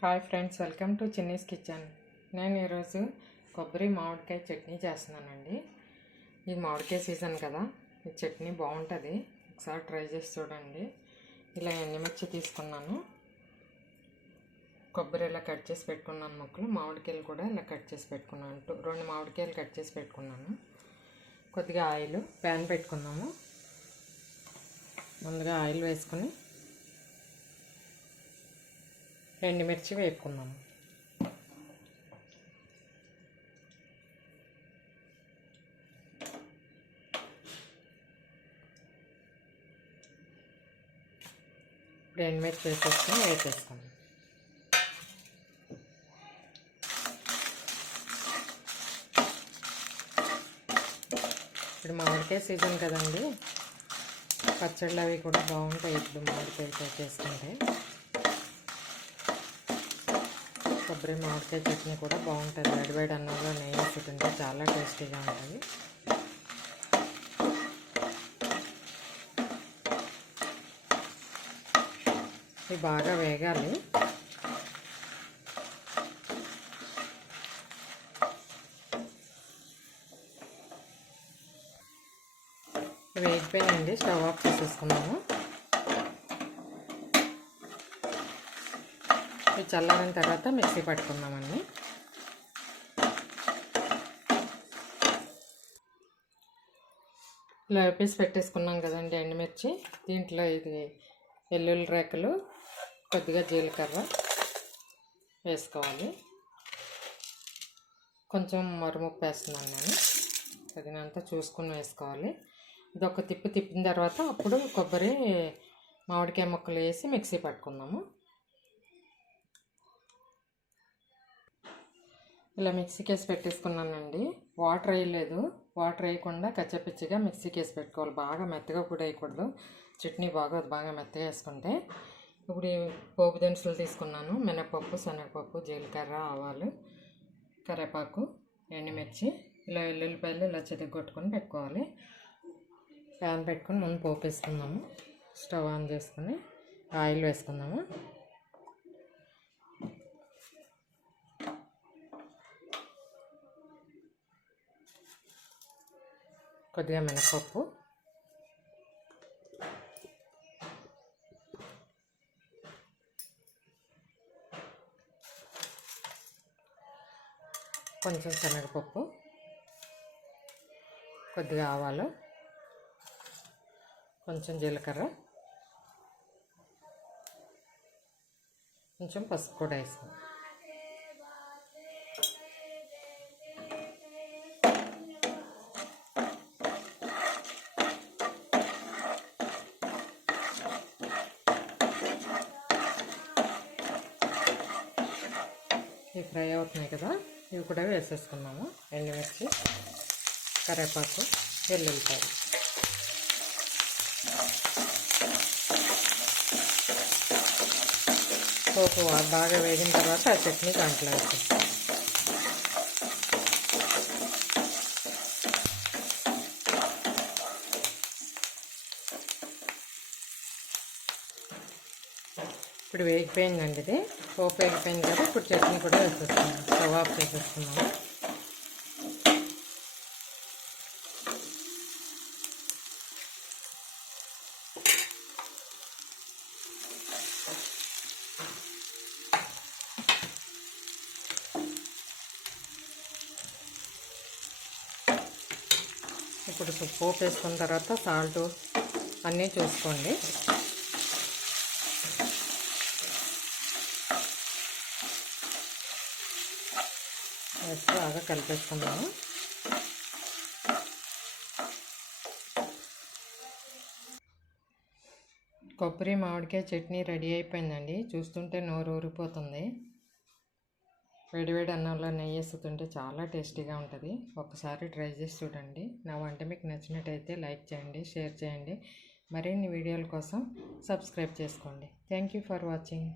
Hi friends, welcome to Chinni's kitchen. నేను ఈరోజు కొబ్బరి మామిడికాయ చట్నీ చేస్తున్నానండి. ఈ మామిడికాయ సీజన్ కదా, ఈ చట్నీ బాగుంటుంది, ఒకసారి ట్రై చేసి చూడండి. ఇలా ఎండుమిర్చి తీసుకున్నాను, కొబ్బరి ఇలా కట్ చేసి పెట్టుకున్నాను ముక్కలు, మామిడికాయలు కూడా ఇలా కట్ చేసి పెట్టుకున్నాను. 2 మామిడికాయలు కట్ చేసి పెట్టుకున్నాను. కొద్దిగా ఆయిల్, ప్యాన్ పెట్టుకున్నాము. ముందుగా ఆయిల్ వేసుకొని ఎండుమిర్చి వేపుకున్నాము. ఇప్పుడు ఎండుమిర్చి వేసేసుకొని వేపేసుకున్నాం. ఇప్పుడు మామిడికాయ సీజన్ కదండి, పచ్చళ్ళు అవి కూడా బాగుంటాయి. ఇప్పుడు మామిడికాయతో చేసుకుంటే కొబ్బరి మామిడికాయ చట్నీ కూడా బాగుంటుంది. వేడివేడి అన్నంలో నెయ్యి వేసి తింటే చాలా టేస్టీగా ఉంటుంది. ఇవి బాగా వేగాలి. వేగిపోయినండి, స్టవ్ ఆఫ్ చేసేసుకున్నాము. ఇవి చల్లారిన తర్వాత మిక్సీ పట్టుకుందామండి. ఇలా వేపేసి పెట్టేసుకున్నాం కదండి ఎండుమిర్చి. దీంట్లో ఇది వెల్లుల్లి రేకలు, కొద్దిగా జీలకర్ర వేసుకోవాలి. కొంచెం మరుముప్పు వేస్తున్నాను నేను, తగినంత చూసుకుని వేసుకోవాలి. ఇది ఒక తిప్పిన తర్వాత అప్పుడు కొబ్బరి మామిడికాయ ముక్కలు వేసి మిక్సీ పట్టుకుందాము. ఇలా మిక్సీకి వేసి పెట్టేసుకున్నానండి. వాటర్ వేయలేదు, వాటర్ వేయకుండా కచ్చపిచ్చిగా మిక్సీకి వేసి పెట్టుకోవాలి. బాగా మెత్తగా కూడా వేయకూడదు, చట్నీ బాగోదు బాగా మెత్తగా వేసుకుంటే. ఇప్పుడు పోపు దినుసులు తీసుకున్నాను. మినపప్పు, శనగపప్పు, జీలకర్ర, ఆవాలు, కరివేపాకు, ఎండుమిర్చి, ఇలా వెల్లుల్లిపాయలు ఇలా చెదగొట్టుకొని పెట్టుకోవాలి. ప్యాన్ పెట్టుకొని ముందు పోపు వేసుకుందాము. స్టవ్ ఆన్ చేసుకొని ఆయిల్ వేసుకుందాము. కొద్దిగా మినపప్పు, కొంచెం శనగపప్పు, కొద్దిగా ఆవాలు, కొంచెం జీలకర్ర, కొంచెం పసుపు కూడా వేస్తాం. ఇవి ఫ్రై అవుతున్నాయి కదా, ఇవి కూడా వేసేసుకున్నాము. ఎండుమిర్చి, కరివేపాకు, వెల్లుల్లిపాయలు. పోపు బాగా వేగిన తర్వాత ఆ చట్నీ దాంట్లో వేసేస్తాం. ఇప్పుడు వేగిపోయిందండి, ఇది పోపు వేగిపోయింది కదా. ఇప్పుడు చట్నీ కూడా వేసేస్తున్నాం. Stove off చేసేస్తున్నాము. ఇప్పుడు పోపు వేసుకున్న తర్వాత సాల్ట్ అన్నీ చూసుకోండి. వేసి బాగా కలిపేసుకుందాము. కొబ్బరి మామిడికాయ చట్నీ రెడీ అయిపోయిందండి. చూస్తుంటే నోరు ఊరిపోతుంది. వేడివేడి అన్నంలో నెయ్యి వేస్తుంటే చాలా టేస్టీగా ఉంటుంది. ఒకసారి ట్రై చేసి చూడండి. నా వంట మీకు నచ్చినట్టయితే లైక్ చేయండి, షేర్ చేయండి. మరిన్ని వీడియోల కోసం సబ్స్క్రైబ్ చేసుకోండి. Thank you for watching.